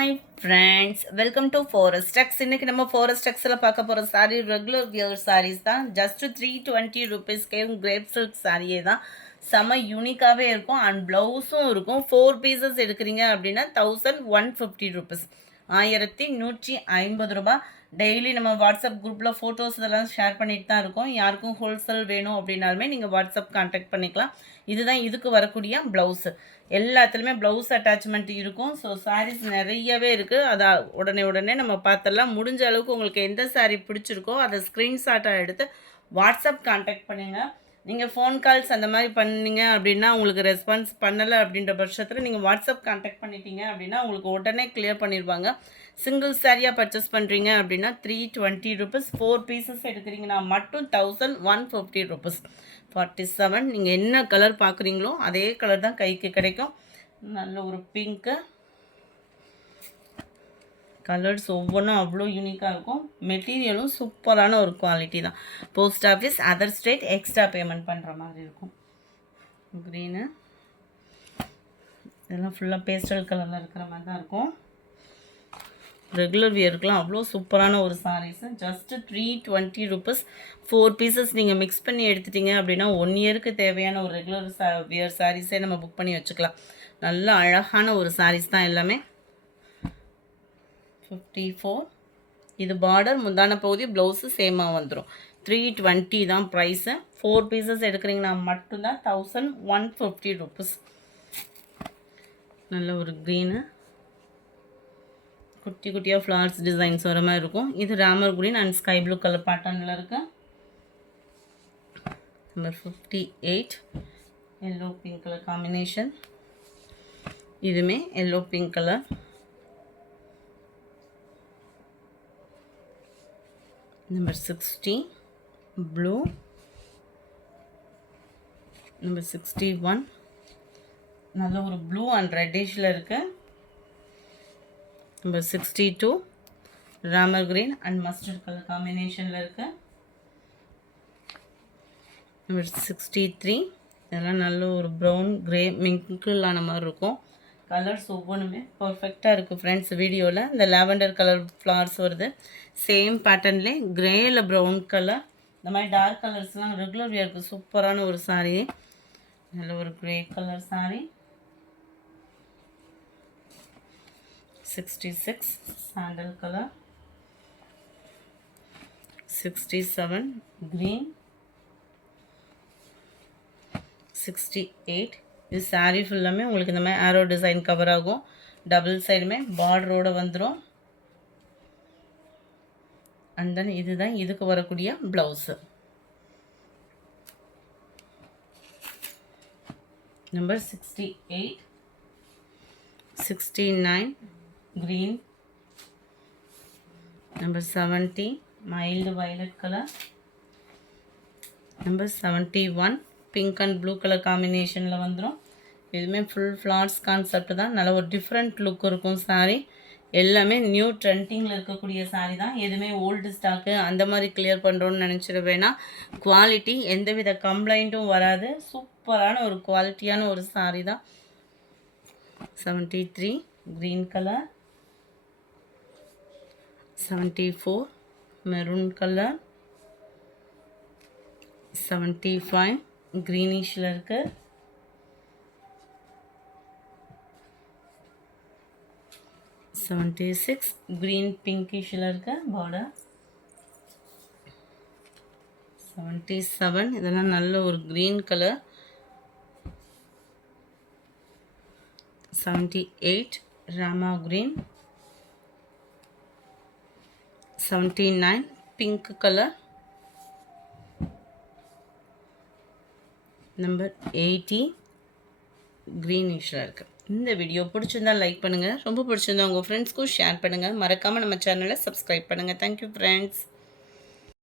Hi friends, welcome to forest டெக்ஸ். இன்றைக்கி நம்ம ஃபாரஸ்ட் டெக்ஸில் பார்க்க போகிற சாரீ ரெகுலர் வியர் சாரீஸ் தான். ஜஸ்ட்டு 320 ருபீஸ்க்கே கிரேப் சில்க் சாரியே தான். செம்ம யூனிக்காகவே இருக்கும் அண்ட் ப்ளவுஸும் இருக்கும். 4 பீசஸ் எடுக்கிறீங்க அப்படின்னா 1150 ருபீஸ், 1150 ரூபா. டெய்லி நம்ம வாட்ஸ்அப் குரூப்பில் ஃபோட்டோஸ் இதெல்லாம் ஷேர் பண்ணிட்டு தான் இருக்கோம். யாருக்கும் ஹோல்சேல் வேணும் அப்படின்னாலுமே நீங்கள் வாட்ஸ்அப் கான்டாக்ட் பண்ணிக்கலாம். இதுதான் இதுக்கு வரக்கூடிய ப்ளவுஸு. எல்லாத்துலேயுமே ப்ளவுஸ் அட்டாச்மெண்ட் இருக்கும். ஸோ சாரீஸ் நிறையவே இருக்குது. அதை உடனே நம்ம பார்த்துடலாம். முடிஞ்ச அளவுக்கு உங்களுக்கு எந்த சாரீ பிடிச்சிருக்கோ அதை ஸ்க்ரீன்ஷாட்டாக எடுத்து வாட்ஸ்அப் கான்டாக்ட் பண்ணுங்கள். நீங்கள் ஃபோன் கால்ஸ் அந்த மாதிரி பண்ணீங்க அப்படின்னா உங்களுக்கு ரெஸ்பான்ஸ் பண்ணலை அப்படின்ற பட்சத்தில் நீங்கள் வாட்ஸ்அப் கான்டாக்ட் பண்ணிட்டீங்க அப்படின்னா உங்களுக்கு உடனே கிளியர் பண்ணிடுவாங்க. சிங்கிள் சாரியாக பர்ச்சேஸ் பண்ணுறீங்க அப்படின்னா 320 ருபீஸ். 4 பீசஸ் எடுக்கிறீங்கன்னா மட்டும் 1150 ருபீஸ். 47. நீங்கள் என்ன கலர் பார்க்குறீங்களோ அதே கலர் தான் கைக்கு கிடைக்கும். நல்ல ஒரு பிங்க்கு கலர்ஸ் ஒவ்வொன்றும் அவ்வளோ யூனிக்காக இருக்கும். மெட்டீரியலும் சூப்பரான ஒரு குவாலிட்டி தான். Post office, other state extra payment பண்ணுற மாதிரி இருக்கும். க்ரீனு இதெல்லாம் ஃபுல்லாக பேஸ்டல் கலரில் இருக்கிற மாதிரி தான் இருக்கும். ரெகுலர் வியருக்குலாம் அவ்வளோ சூப்பரான ஒரு சாரீஸு. Just 320 rupees. 4 பீசஸ் நீங்கள் மிக்ஸ் பண்ணி எடுத்துட்டிங்க அப்படின்னா 1 இயருக்கு தேவையான ஒரு ரெகுலர் வியர் சாரீஸே நம்ம புக் பண்ணி வச்சுக்கலாம். நல்ல அழகான ஒரு சாரீஸ் தான் எல்லாமே. 54. இது பார்டர், முந்தான பகுதி, ப்ளவுஸு சேமாக வந்துடும். 320 தான் ப்ரைஸு. 4 பீசஸ் எடுக்கிறீங்கன்னா மட்டும்தான் 1150 ருபீஸ். நல்ல ஒரு க்ரீனு, குட்டி குட்டியாக ஃப்ளவர்ஸ் டிசைன்ஸ் வர மாதிரி இருக்கும். இது Ramar green and sky blue colour பேட்டர்னில் இருக்குது. Number 58. Yellow pink colour combination. இதுவுமே yellow pink colour. Number 60 blue. Number 61 நல்ல ஒரு ப்ளூ அண்ட் ரெட்டிஷில் இருக்குது. Number 62 Ramar green and mustard colour காம்பினேஷனில் இருக்குது. நம்பர் 63 இதெல்லாம் நல்ல ஒரு ப்ரௌன் கிரே மிங்கிளான மாதிரி இருக்கும். கலர்ஸ் ஒவ்வொன்றுமே பர்ஃபெக்டாக இருக்குது ஃப்ரெண்ட்ஸ். வீடியோவில் இந்த லாவெண்டர் கலர் ஃப்ளவர்ஸ் வருது. சேம் பேட்டர்ன்லே க்ரேயில் ப்ரௌன் கலர். இந்த மாதிரி டார்க் கலர்ஸ்லாம் ரெகுலர் வியருக்கு சூப்பரான ஒரு சாரீ. நல்ல ஒரு grey colour sari. 66 sandal colour. 67 green. 68 இது சாரீ ஃபுல்லாமே உங்களுக்கு இந்த மாதிரி ஆரோ டிசைன் கவர் ஆகும். டபுள் சைடுமே பார்டரோடு வந்துடும். அண்ட் தென் இதுதான் இதுக்கு வரக்கூடிய blouse. Number 68. 69 green. Number 70 mild violet color. Number 71 pink and blue color combinationல வந்துரும். இதுமே ஃபுல் ஃப்ளார்ஸ் கான்செப்ட் தான். நல்ல ஒரு டிஃப்ரெண்ட் லுக் இருக்கும் சாரீ. எல்லாமே நியூ ட்ரெண்டிங்கில் இருக்கக்கூடிய சாரீ தான். எதுவுமே ஓல்டு ஸ்டாக்கு அந்த மாதிரி கிளியர் பண்ணுறோன்னு நினச்சிட வேணாம். குவாலிட்டி எந்தவித கம்ப்ளைண்ட்டும் வராது. சூப்பரான ஒரு குவாலிட்டியான ஒரு சாரீ தான். 73 green color. 74 maroon color. 75 greenishல இருக்கு. 76 green pinkishல இருக்கு border. 77 இதெல்லாம் நல்ல ஒரு green color. 78 rama green. 79 pink color. Number 80 க்ரீனிஷில் இருக்குது. இந்த வீடியோ பிடிச்சிருந்தால் லைக் பண்ணுங்கள். ரொம்ப பிடிச்சிருந்தா உங்கள் ஃப்ரெண்ட்ஸ்க்கும் ஷேர் பண்ணுங்கள். மறக்காமல் நம்ம சேனலை சப்ஸ்கிரைப் பண்ணுங்கள். Thank you friends.